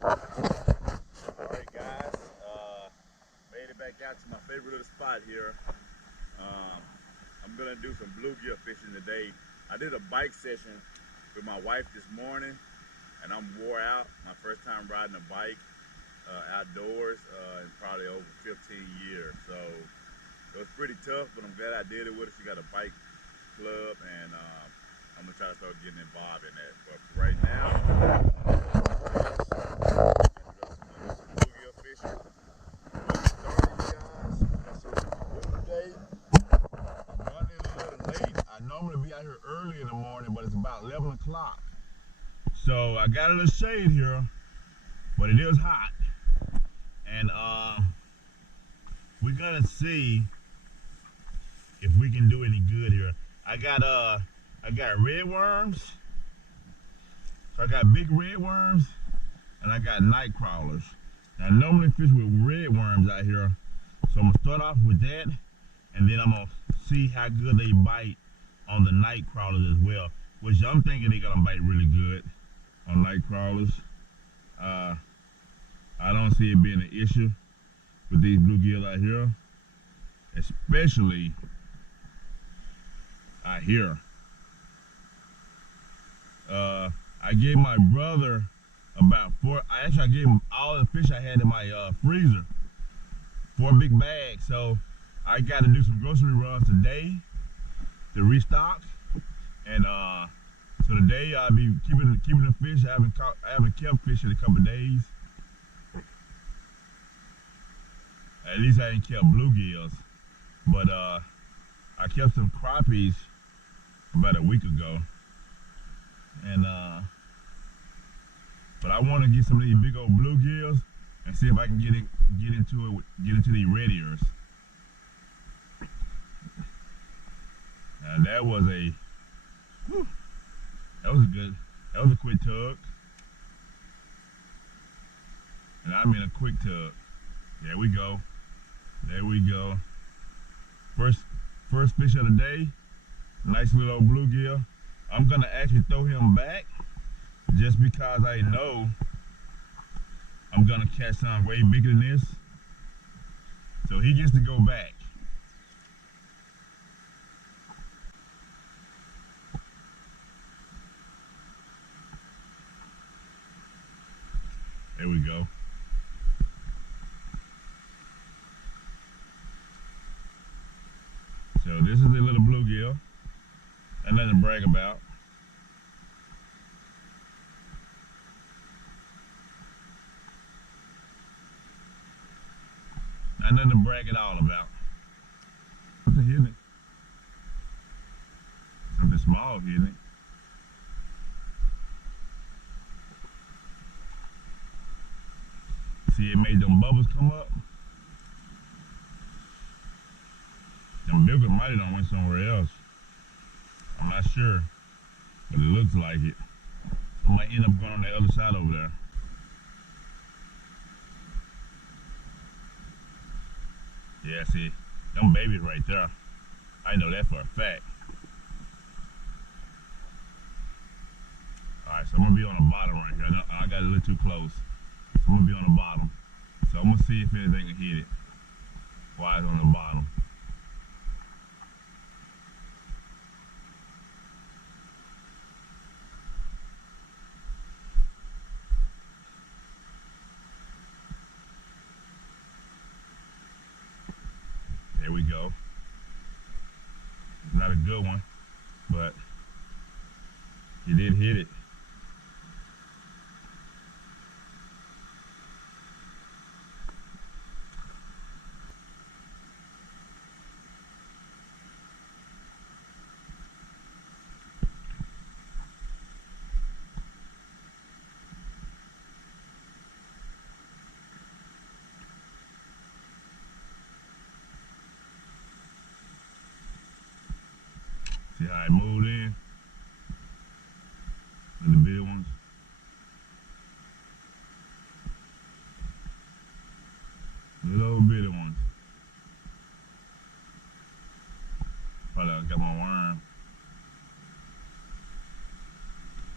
Alright guys, made it back out to my favorite little spot here. I'm gonna do some bluegill fishing today. I did a bike session with my wife this morning and I'm wore out. My first time riding a bike outdoors in probably over 15 years. So it was pretty tough, but I'm glad I did it with her. She got a bike club and I'm gonna try to start getting involved in that. But right now, bluegill fishing. I normally be out here early in the morning, but it's about 11 o'clock. So I got a little shade here, but it is hot. And we're gonna see if we can do any good here. I got red worms. So I got big red worms and I got night crawlers. Now, I normally fish with red worms out here. So I'm gonna start off with that and then I'm gonna see how good they bite on the night crawlers as well, which I'm thinking they're gonna bite really good on night crawlers. I don't see it being an issue with these bluegill out here, especially out here. I gave my brother about I gave him all the fish I had in my freezer, 4 big bags. So I got to do some grocery runs today to restock, and so today I'll be keeping the fish. I haven't kept fish in a couple of days. At least I ain't kept bluegills, but I kept some crappies about a week ago, and but I want to get some of these big old bluegills and see if I can get into these Redears. And that was a quick tug, and I mean a quick tug. There we go. First fish of the day. Nice little old bluegill. I'm gonna actually throw him back just because I know I'm gonna catch something way bigger than this. So he gets to go back. There we go. So this is a little bluegill. And nothing to brag about. Not nothing to brag at all about. What's a hitting it? Something small hitting it. See, it made them bubbles come up. Them bigger might have done went somewhere else. I'm not sure, but it looks like it. I might end up going on the other side over there. Yeah, see, them babies right there. I know that for a fact. Alright, so I'm gonna be on the bottom right here. I got a little too close. So I'm gonna be on the bottom. So I'm gonna see if anything can hit it while it's on the bottom. There we go. It's not a good one, but he did hit it. See how it moved in? And the big ones. Little bitty ones. Probably I got my worm.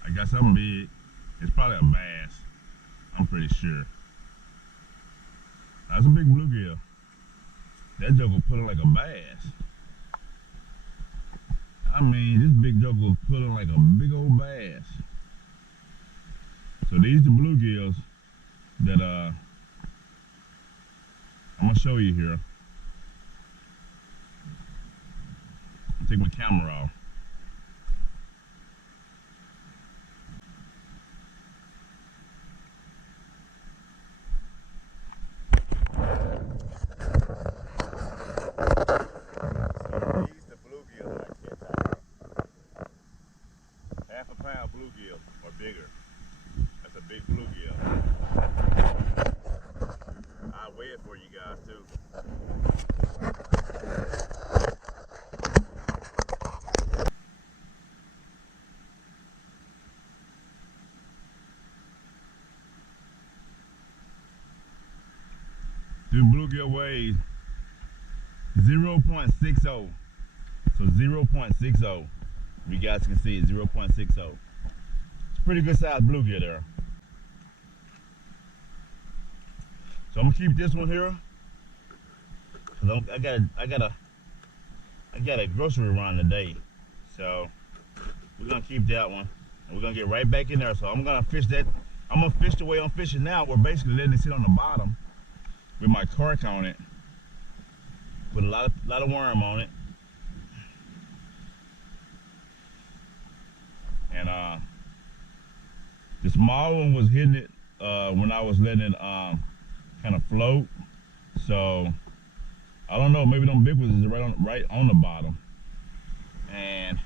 I got something big. It's probably a bass. I'm pretty sure. That's a big bluegill. That joke was pulling like a bass. I mean, this big joke was pulling like a big old bass. So these the bluegills that I'm gonna show you here. Take my camera off. So these the bluegills that I catch out here. Half a pound bluegill or bigger. That's a big bluegill. I'll weigh it for you guys too. This bluegill weighs 0.60. So 0.60. You guys can see it, 0.60. It's a pretty good sized bluegill there. So I'm gonna keep this one here. Cause I got a grocery run today. So we're gonna keep that one. And we're gonna get right back in there. So I'm gonna fish that. I'm gonna fish the way I'm fishing now. We're basically letting it sit on the bottom with my cork on it. Put a lot of worm on it. And the small one was hitting it when I was letting it kind of float. So I don't know, maybe them big ones is right on the bottom. And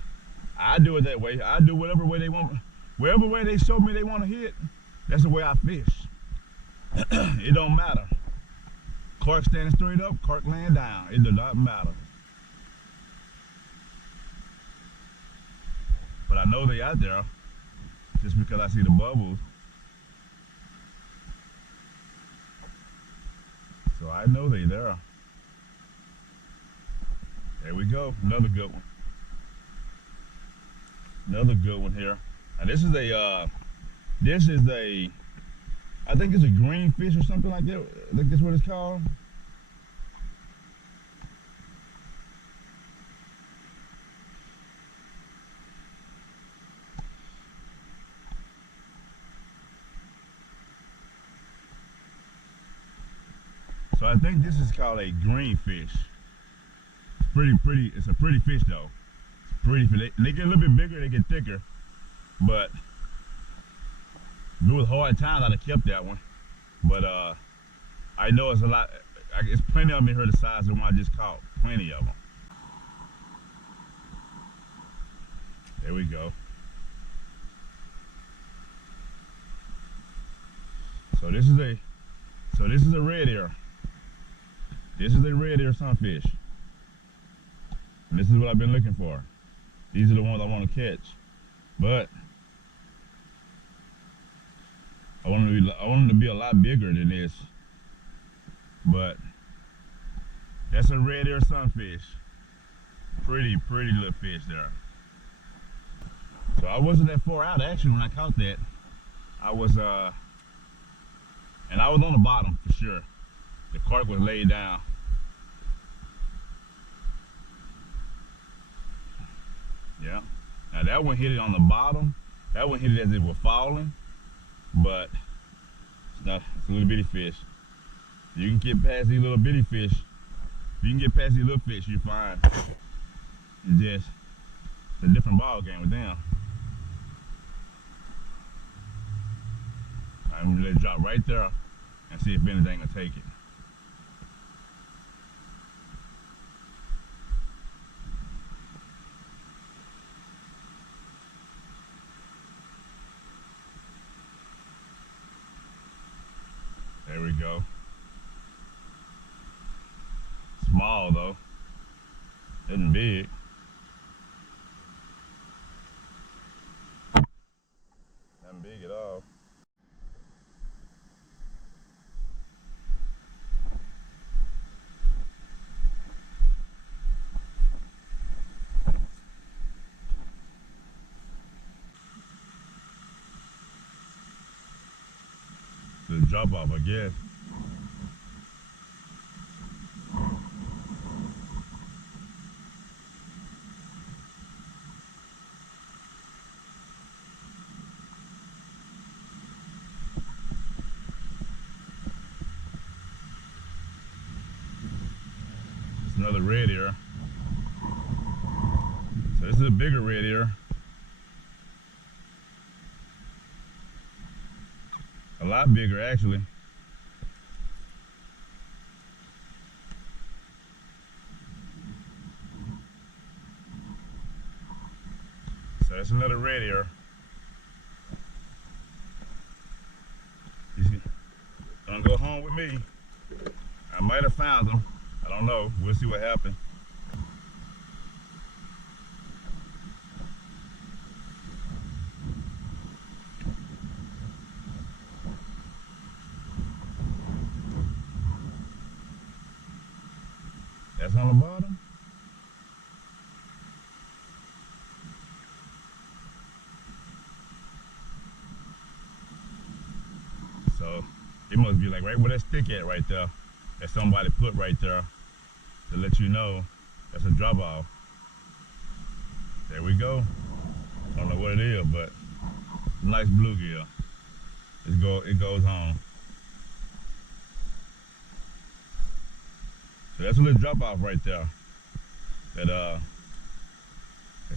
I do it that way. I do whatever way they want, wherever way they show me they want to hit. That's the way I fish. It don't matter. Cork standing straight up, cork laying down. It does not matter. But I know they out there just because I see the bubbles. So I know they there. There we go, another good one. Another good one here. Now this is a, I think it's a green fish or something like that. I think that's what it's called. So I think this is called a green fish. Pretty, it's a pretty fish though. It's pretty fish. They get a little bit bigger, they get thicker. But if it was hard times, I'd have kept that one. But I know it's a lot, it's plenty of them in here the size of the one I just caught. Plenty of them. There we go. So this is a red ear. This is a red ear sunfish. And this is what I've been looking for. These are the ones I want to catch. But I want them to be a lot bigger than this. But that's a red ear sunfish. Pretty little fish there. So I wasn't that far out actually when I caught that. I was and I was on the bottom for sure. The cork was laid down. Yeah. Now that one hit it on the bottom. That one hit it as it was falling. But it's a little bitty fish. You can get past these little bitty fish. If you can get past these little fish, you're fine. It's a different ball game with them. I'm gonna let it drop right there and see if anything will take it. There we go. Small though. Isn't big. Not big at all. The drop off, I guess. It's another red ear. So this is a bigger red ear. A lot bigger, actually. So that's another red ear. He's gonna go home with me. I might have found him. I don't know. We'll see what happens. That's on the bottom. So it must be like right where that stick at right there. That somebody put right there to let you know that's a drop off. There we go. I don't know what it is, but nice bluegill. It goes home. So that's a little drop off right there. That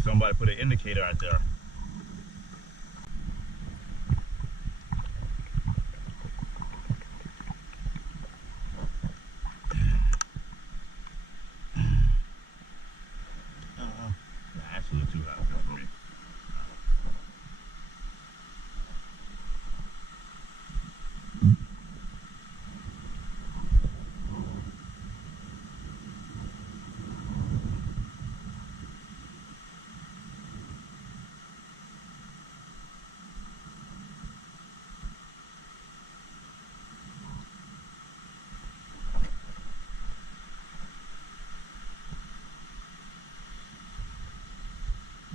somebody put an indicator out there. That's a little too hot for me.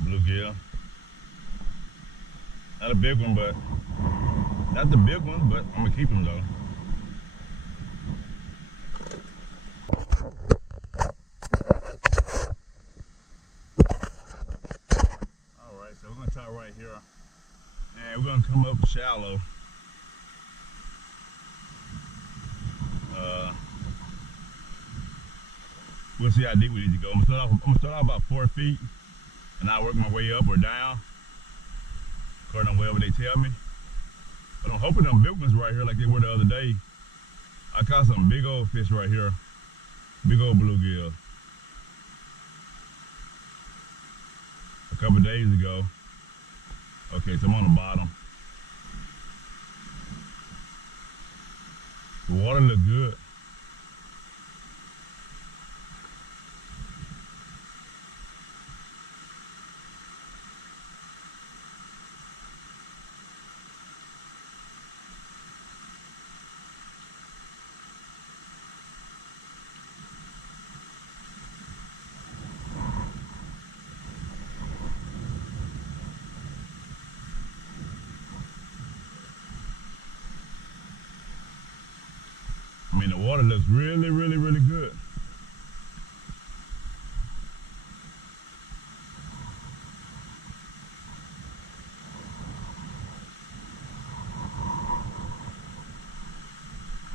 Bluegill. Not a big one, but not the big one, but I'm gonna keep him though. All right, so we're gonna try right here, and we're gonna come up shallow. We'll see how deep we need to go. I'm gonna start off about 4 feet, and I'll work my way up or down, according to whatever they tell me. But I'm hoping them big ones right here like they were the other day. I caught some big old fish right here. Big old bluegill. A couple days ago. Okay, so I'm on the bottom. The water looked good. I mean, the water looks really, really, really good.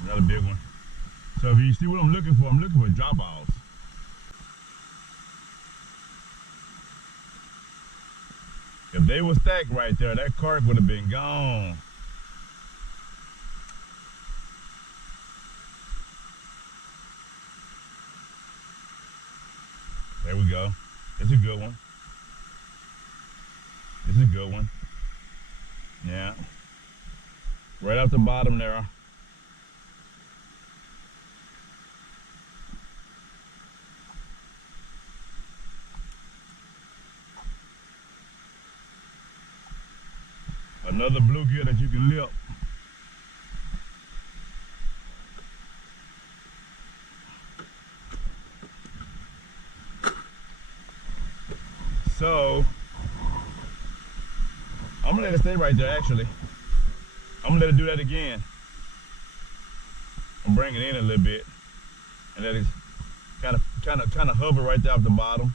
Another big one. So if you see what I'm looking for drop-offs. If they were stacked right there, that carp would have been gone. There we go. It's a good one. It's a good one. Yeah. Right off the bottom there. Another bluegill that you can lip. So I'm gonna let it stay right there. Actually, I'm gonna let it do that again. and bring it in a little bit, and let it kind of hover right there off the bottom.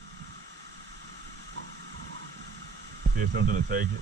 See if something to take it.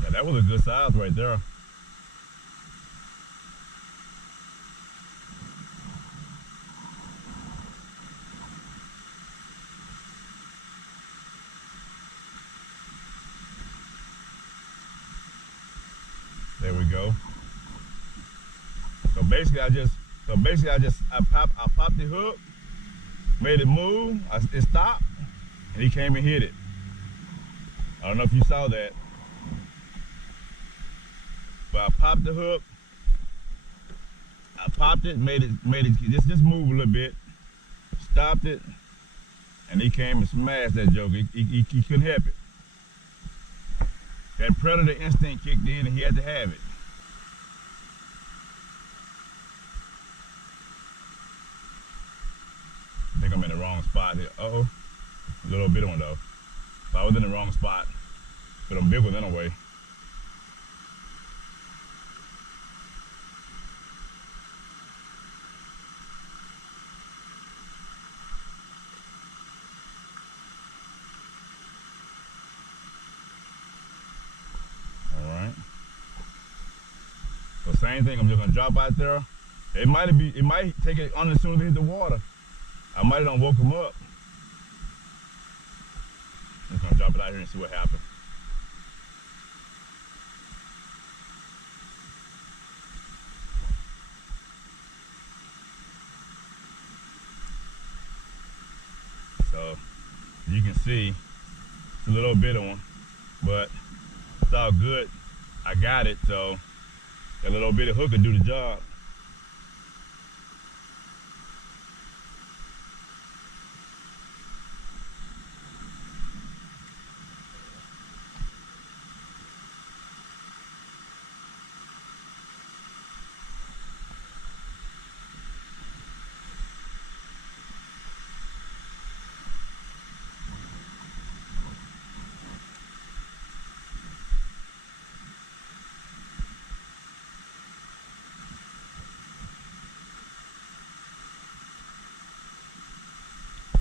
Yeah, that was a good size right there. There we go. So basically I popped the hook, made it move, it stopped, and he came and hit it. I don't know if you saw that, but I popped the hook, I popped it, made it just move a little bit, stopped it, and he came and smashed that joker. He couldn't help it. That predator instinct kicked in and he had to have it. I think I'm in the wrong spot here. Uh-oh. A little bit one though. So I was in the wrong spot. But I'm big one anyway. Alright. So same thing, I'm just gonna drop out there. It might take it on as soon as it hit the water. I might have done woke him up. I'm just gonna drop it out here and see what happens. So you can see it's a little bit of one, but it's all good. I got it, so that little bit of hook will do the job.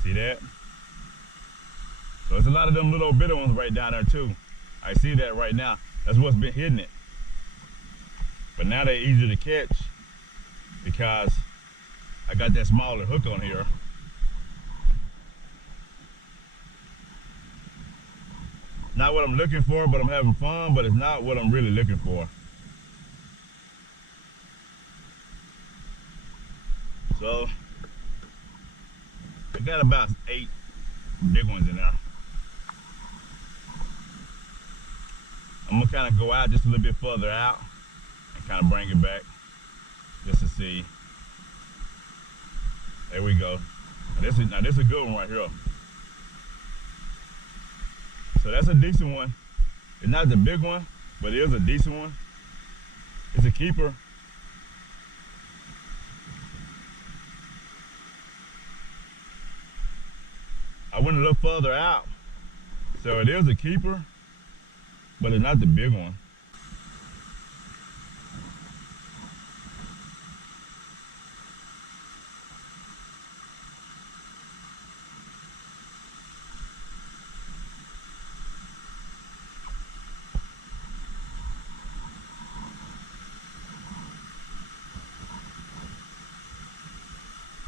See that? So there's a lot of them little bitter ones right down there too. I see that right now. That's what's been hitting it. But now they're easier to catch because I got that smaller hook on here. Not what I'm looking for, but I'm having fun, but it's not what I'm really looking for. So I got about 8 big ones in there. I'm gonna kind of go out just a little bit further out and kind of bring it back just to see. There we go. Now this is a good one right here. So that's a decent one. It's not the big one, but it is a decent one. It's a keeper. I went a little further out. So it is a keeper, but it's not the big one.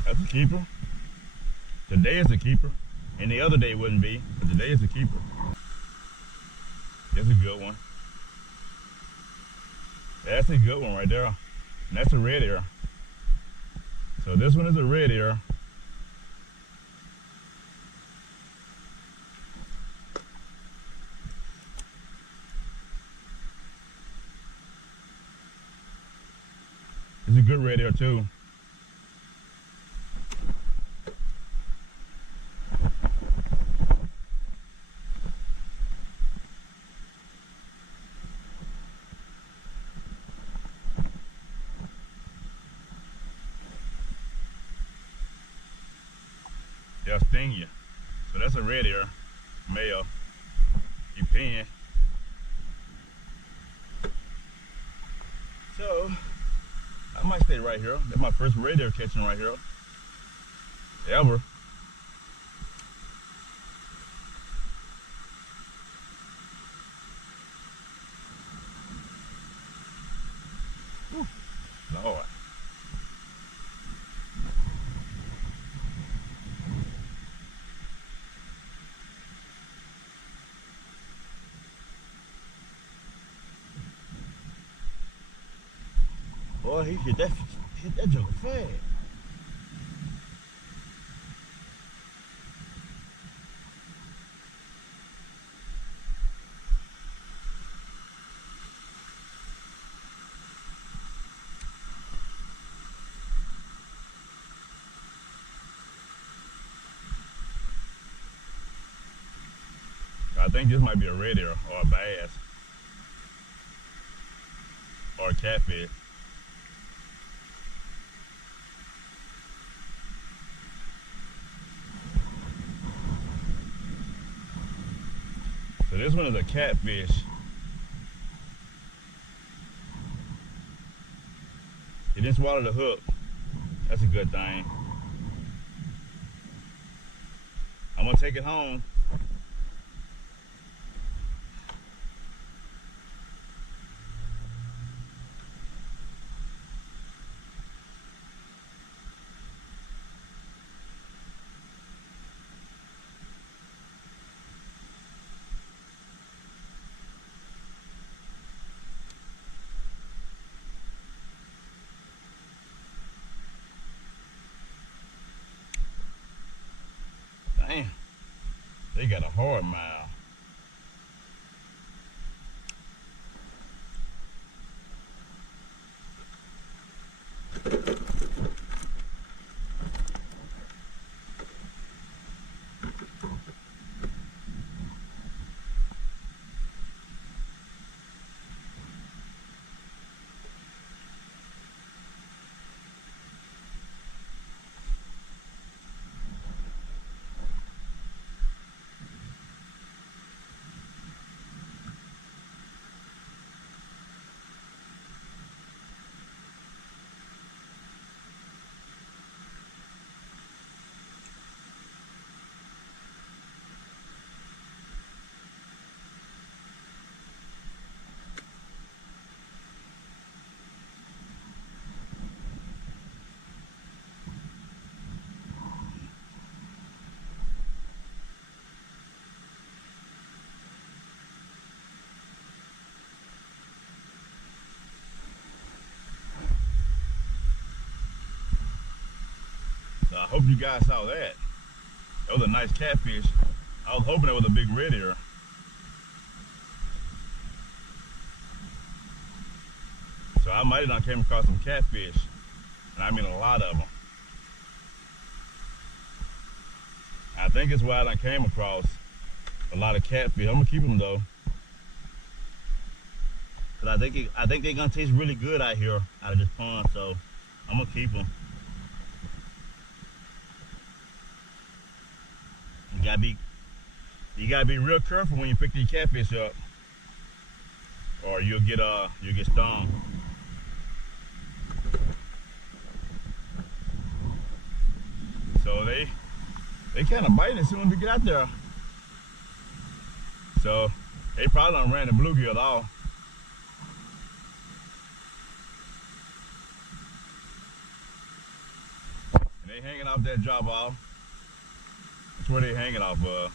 That's a keeper. Today is a keeper. Any other day wouldn't be, but today is a keeper. That's a good one. That's a good one right there. And that's a red ear. So this one is a red ear. It's a good radio too. They'll sting you. So that's a red ear, male. You pin. So I might stay right here. That's my first red ear catching right here. Ever. Whew. Lord. Boy, he hit that joke fast. I think this might be a red ear or a bass or a catfish. So this one is a catfish. He didn't swallow the hook. That's a good thing. I'm gonna take it home. Damn, they got a hard mouth. So I hope you guys saw that. That was a nice catfish. I was hoping it was a big red ear. So I might have done came across some catfish. And I mean a lot of them. I think it's why I done came across a lot of catfish. I'm gonna keep them though. Cause I think they're gonna taste really good out here, out of this pond, so I'm gonna keep them. You gotta be real careful when you pick these catfish up, or you'll get stung. So they kind of bite as soon as we get out there. So they probably done ran the bluegill off. And they hanging off that drop off. That's where they hanging off of.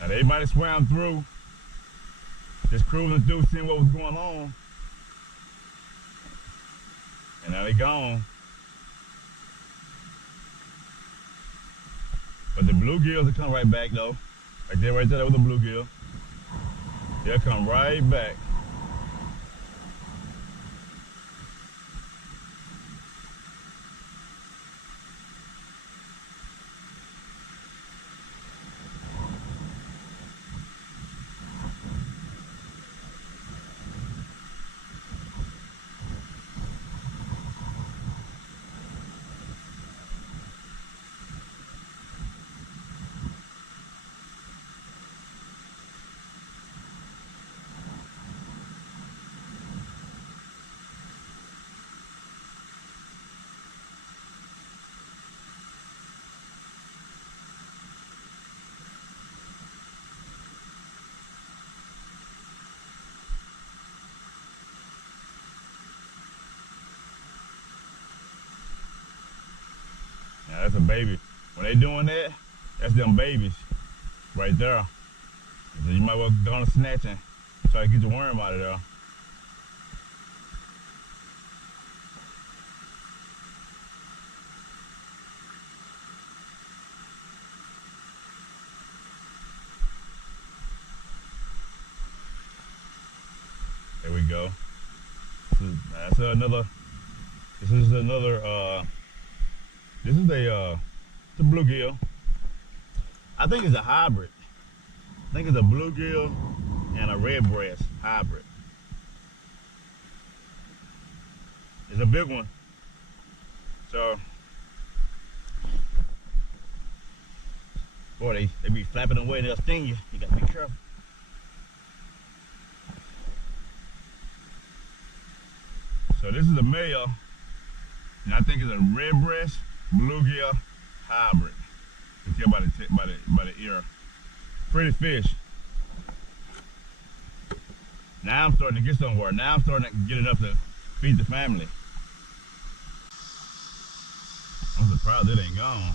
Now they might have swam through, just cruising through, seeing what was going on. And now they gone. But the bluegills will come right back though. Like there, right there, that was a bluegill. They'll come right back. Now that's a baby. When they doing that, that's them babies right there. So you might well go on a snatch and try to get the worm out of there. There we go. This is another it's a bluegill. I think it's a hybrid. I think it's a bluegill and a redbreast hybrid. It's a big one. So, boy, they be flapping away, they'll sting you. You gotta be careful. So this is a male, and I think it's a redbreast bluegill hybrid. You can tell by the ear. Pretty fish. Now I'm starting to get somewhere. Now I'm starting to get enough to feed the family. I'm surprised it ain't gone.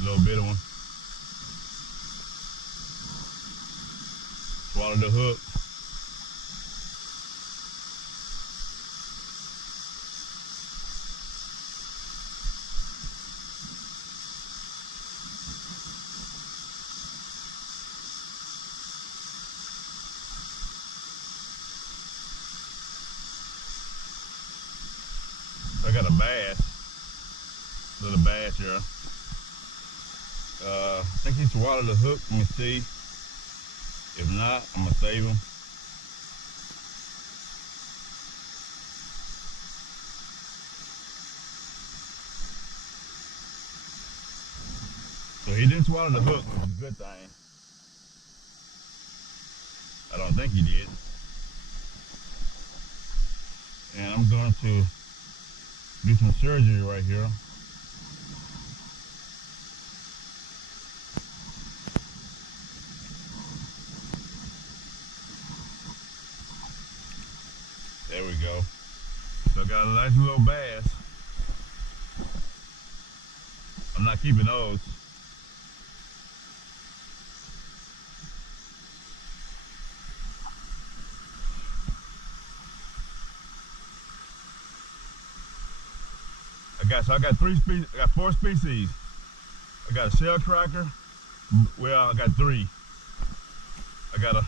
Little bit of one. Swallowed the hook. I got a bass, little bass here. I think he swallowed the hook. Let me see. If not, I'm gonna save him. So he didn't swallow the hook, which is a good thing. I don't think he did. And I'm going to do some surgery right here. There we go. So I got a nice little bass. I'm not keeping those. I got 3 species. I got 4 species. I got a shell cracker. Well, I got 3. I got a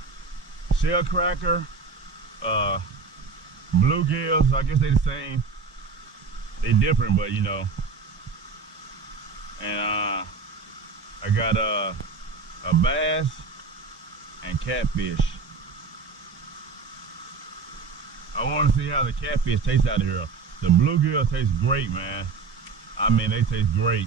shell cracker, bluegills. I guess they the same. They different, but you know. And I got a bass and catfish. I want to see how the catfish tastes out of here. The bluegill tastes great, man. I mean, they taste great.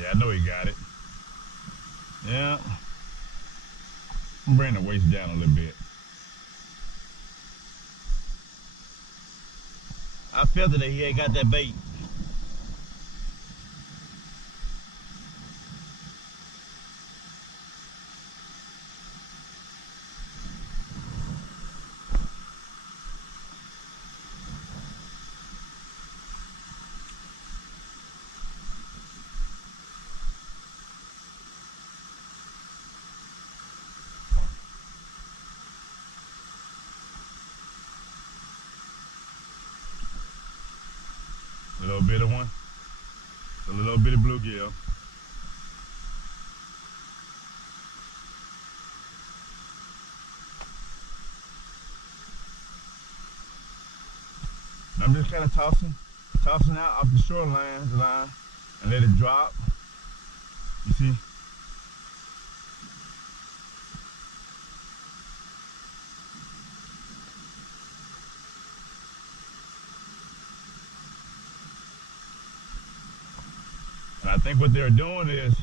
Yeah, I know he got it. Yeah. I'm bringing the waist down a little bit. I felt that he ain't got that bait. little bit of one. A little bitty bluegill. I'm just kind of tossing out off the shoreline line and let it drop. You see? And I think what they're doing is,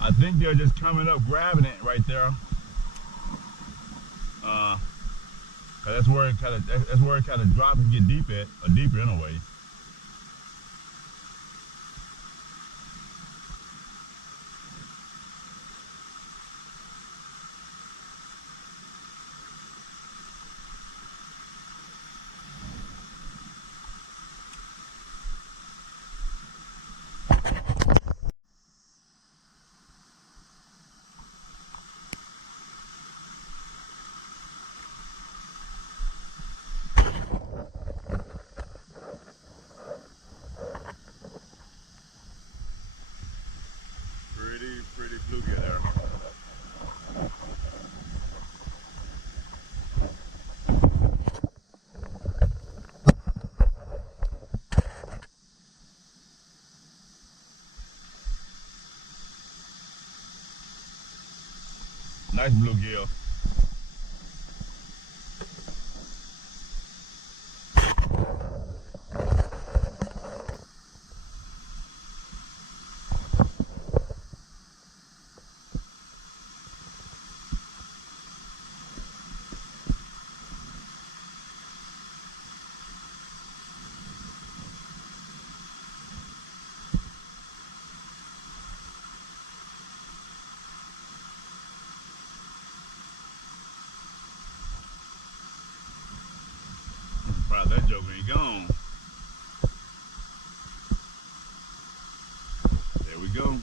I think they're just coming up, grabbing it right there. That's where it kind of drops and get deep at, or deeper in a way. Pretty bluegill there. Nice bluegill. Wow, that joker ain't gone. There we go.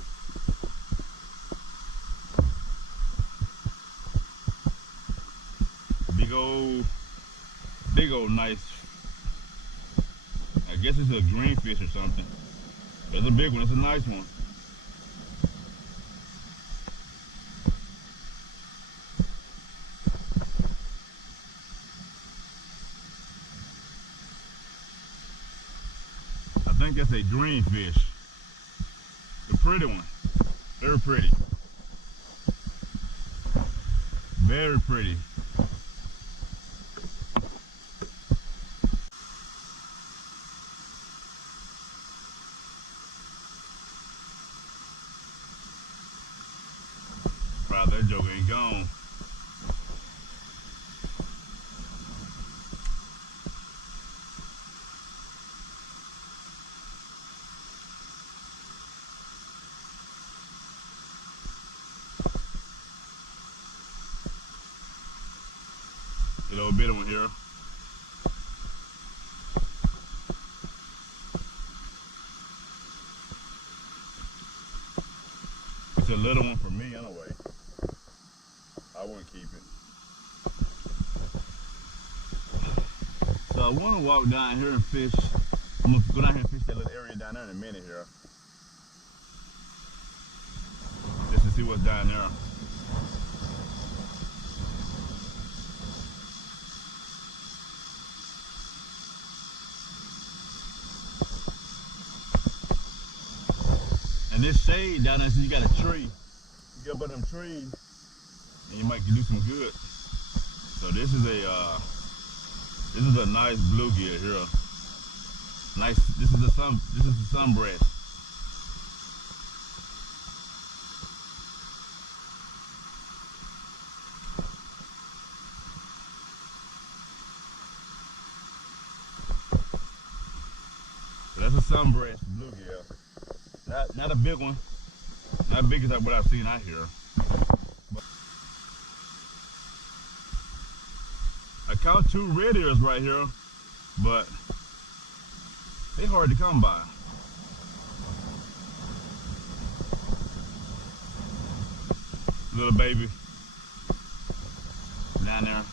Big old nice. I guess it's a green fish or something. It's a big one, it's a nice one. I think that's a green fish. A pretty one. Very pretty. Very pretty. Wow, that joke ain't gone. A little bit of one here. It's a little one for me anyway. I wouldn't keep it. So I want to walk down here and fish. I'm going to go down here and fish that little area down there in a minute here. Just to see what's down there. And this shade down there, so you got a tree. You get up under them trees, and you might do some good. So this is a nice bluegill here. Nice. This is the sunbreast. So that's a sunbreast bluegill. Not a big one. Not big as what I've seen out here. But I caught 2 Redears right here, but they're hard to come by. Little baby down there.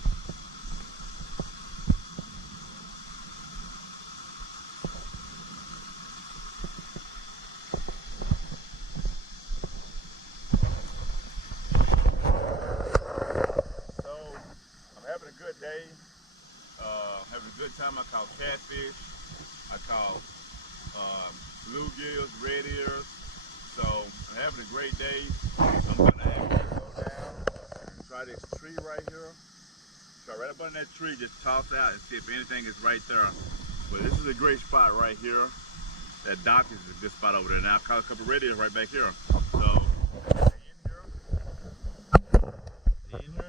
time I caught catfish, I caught bluegills, red ears. So I'm having a great day. I'm gonna actually go down and try this tree right here. Try right up on that tree, just toss out and see if anything is right there. But this is a great spot right here. That dock is a good spot over there. Now I've caught a couple of red ears right back here. So in here.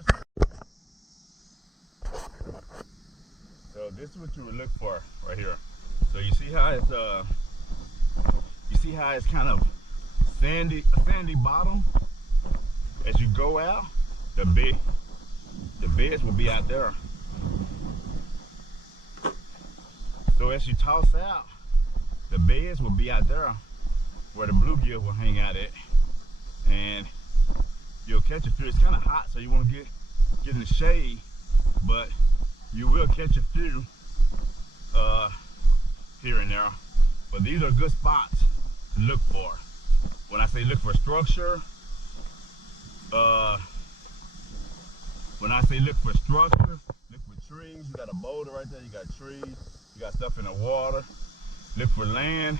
So this is what you would look for right here. So you see how it's kind of sandy, a sandy bottom. As you go out, the beds will be out there. So as you toss out, the beds will be out there where the bluegill will hang out at, and you'll catch a few. It's kind of hot, so you want to get in the shade, but you will catch a few here and there. But these are good spots to look for. When I say look for structure, look for trees. You got a boulder right there, you got trees, you got stuff in the water. Look for land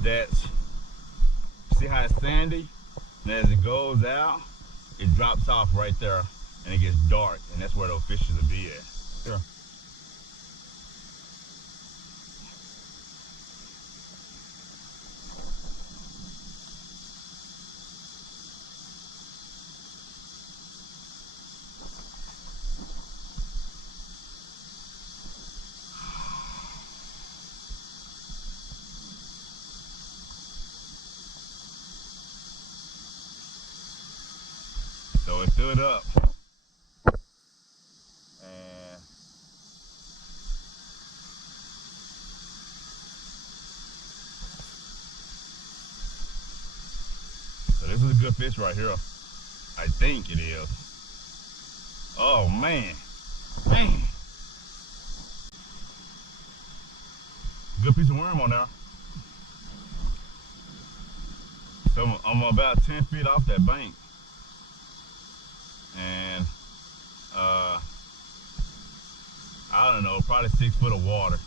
that's, see how it's sandy? And as it goes out, it drops off right there and it gets dark, and that's where those fishes will be at. Sure. So it stood up, and so this is a good fish right here. I think it is. Oh man, good piece of worm on there. So I'm about 10 feet off that bank. And I don't know, probably 6 foot of water.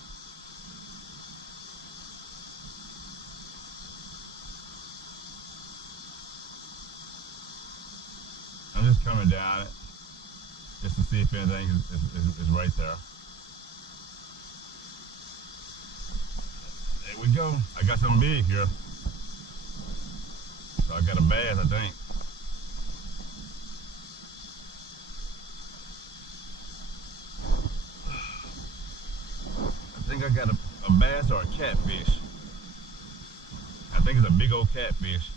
I'm just coming down it just to see if anything is right there. There we go. I got something big here. So I got a bass, I think. I think I got a bass or a catfish. I think it's a big old catfish.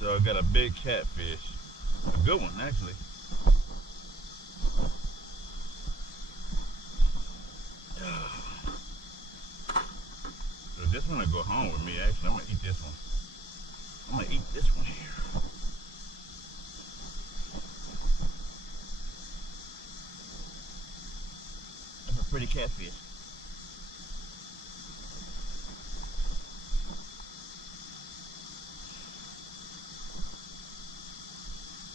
So I got a big catfish. A good one, actually. So this one will go home with me, actually. I'm gonna eat this one. I'm gonna eat this one here. That's a pretty catfish.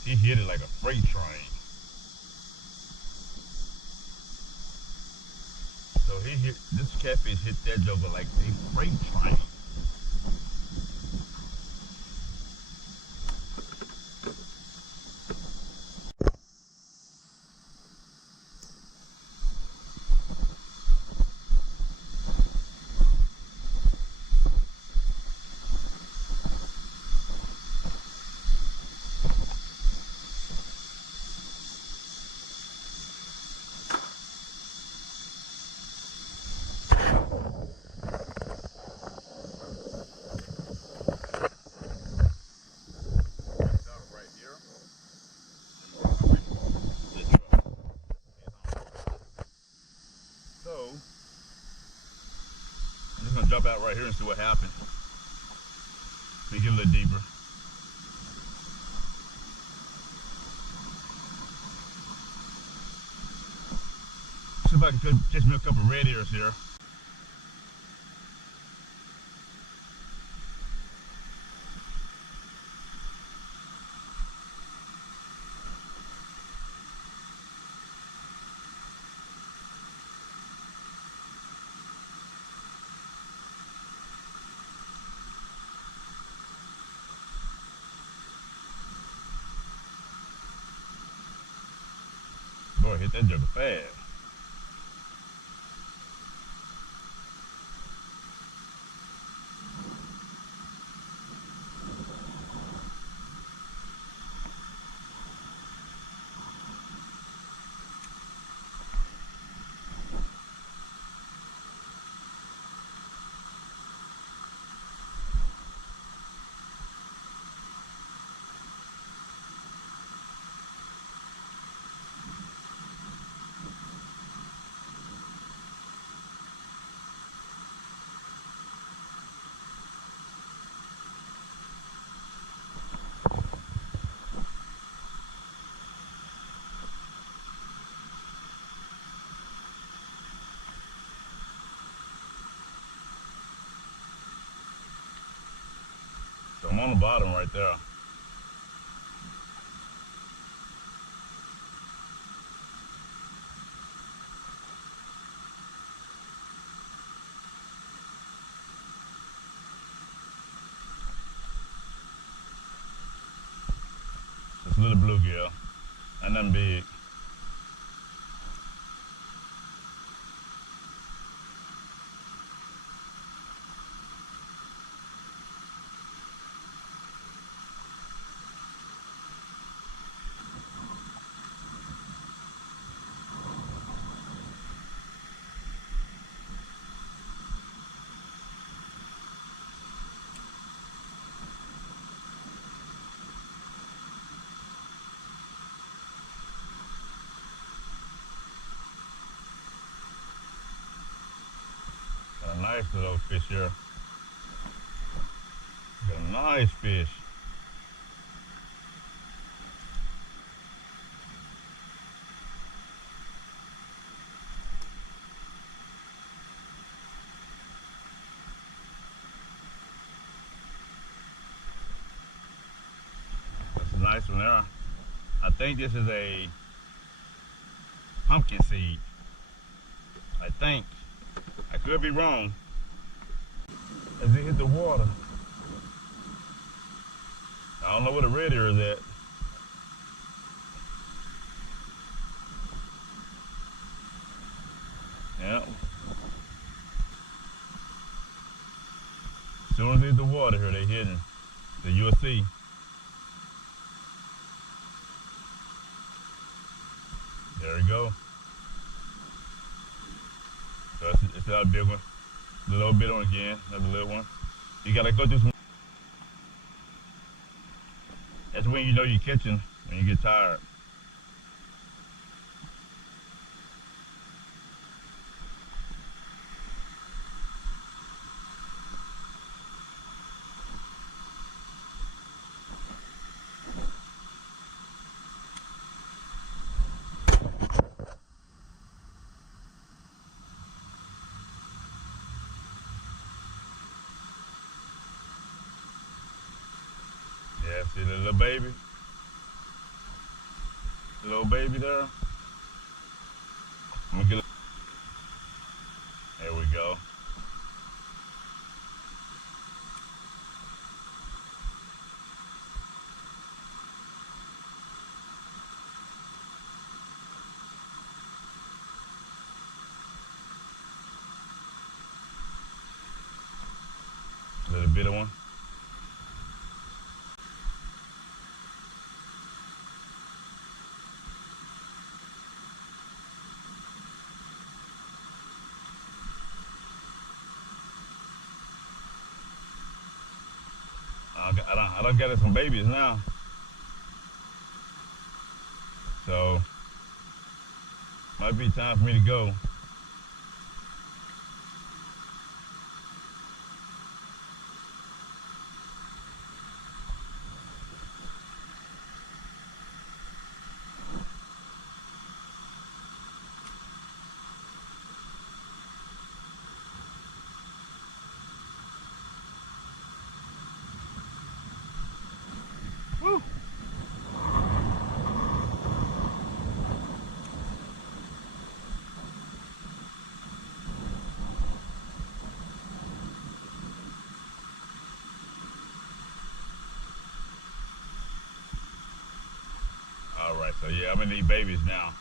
He hit it like a freight train. So this catfish hit that joker like a freight train. I'm just gonna drop out right here and see what happens. Make it a little deeper. See if I can catch me a couple red ears here. Boy, hit that joker fast. So I'm on the bottom right there. It's a little bluegill, and nothing big. Got a nice little fish here. Got a nice fish. That's a nice one there. I think this is a pumpkin seed. I think. I could be wrong. As it hit the water. I don't know where the red ear is at. Yeah. As soon as it hit the water here, they hitting. So you'll see. There we go. So it's not a big one. A little bit on again, another little one. You gotta go through some. That's when you know you're catching, when you get tired. Yeah, see the little baby? The little baby there? I'm gonna get it. There we go. A little bit of one. I done got some babies now. So, might be time for me to go. Woo! All right, so yeah, I'm gonna need babies now.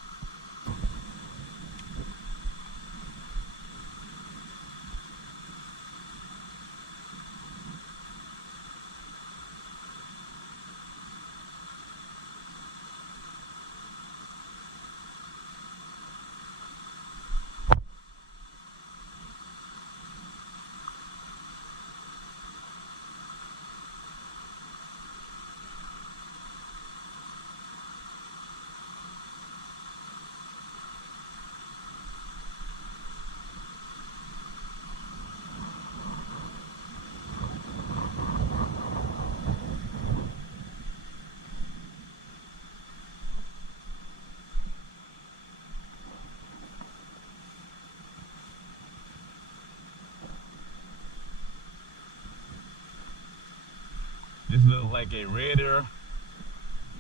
This looks like a red ear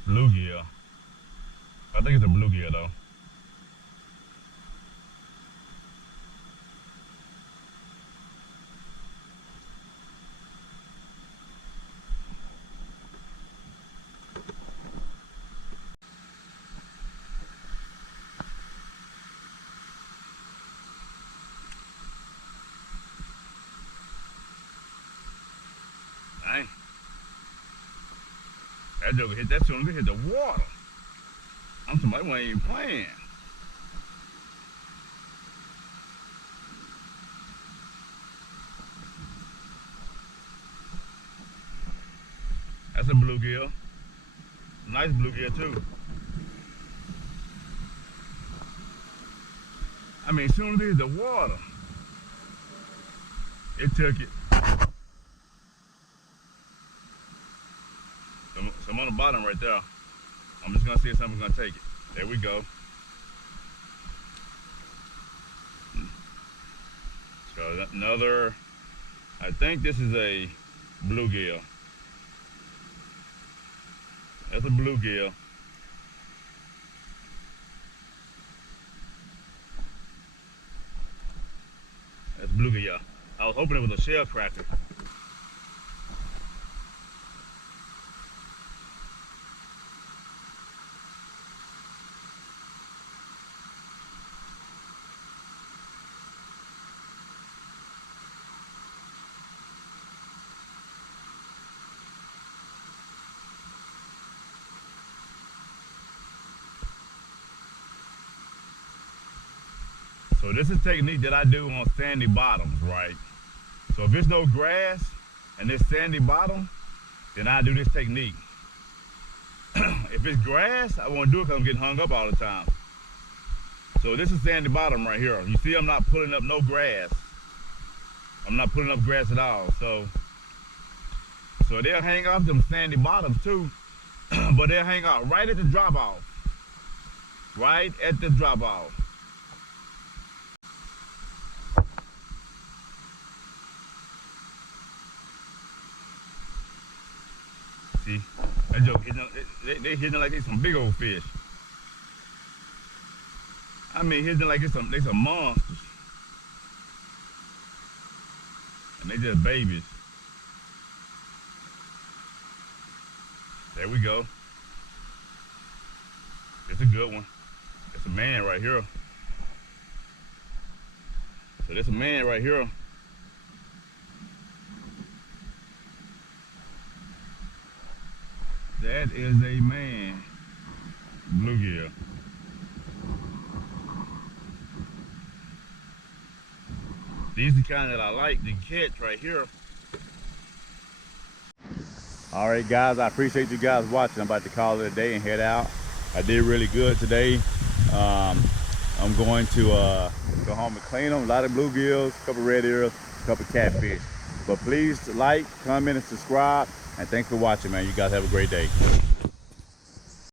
bluegill. I think it's a bluegill though. Dang. That joker hit that soon as it hit the water. I'm somebody wasn't even playing. That's a bluegill. Nice bluegill too. I mean, as soon as it hit the water, it took it. Some on the bottom right there. I'm just gonna see if something's gonna take it. There we go. So another, I think this is a bluegill. That's a bluegill. That's bluegill. I was hoping it was a shell cracker. So this is a technique that I do on sandy bottoms, right? So if there's no grass and there's sandy bottom, then I do this technique. If it's grass, I won't do it because I'm getting hung up all the time. So this is sandy bottom right here. You see I'm not pulling up no grass. I'm not putting up grass at all. So they'll hang off them sandy bottoms too, but they'll hang out right at the drop off. Right at the drop off. See, that joke hitting, they hitting like they some big old fish. I mean, hitting like they some monsters. And they just babies. There we go. It's a good one. It's a man right here. So there's a man right here. That is a man bluegill. These are the kind that I like to catch right here. All right, guys, I appreciate you guys watching. I'm about to call it a day and head out. I did really good today. I'm going to go home and clean them. A lot of bluegills, a couple red ears, a couple catfish. But please like, comment, and subscribe. And thanks for watching, man. You guys have a great day.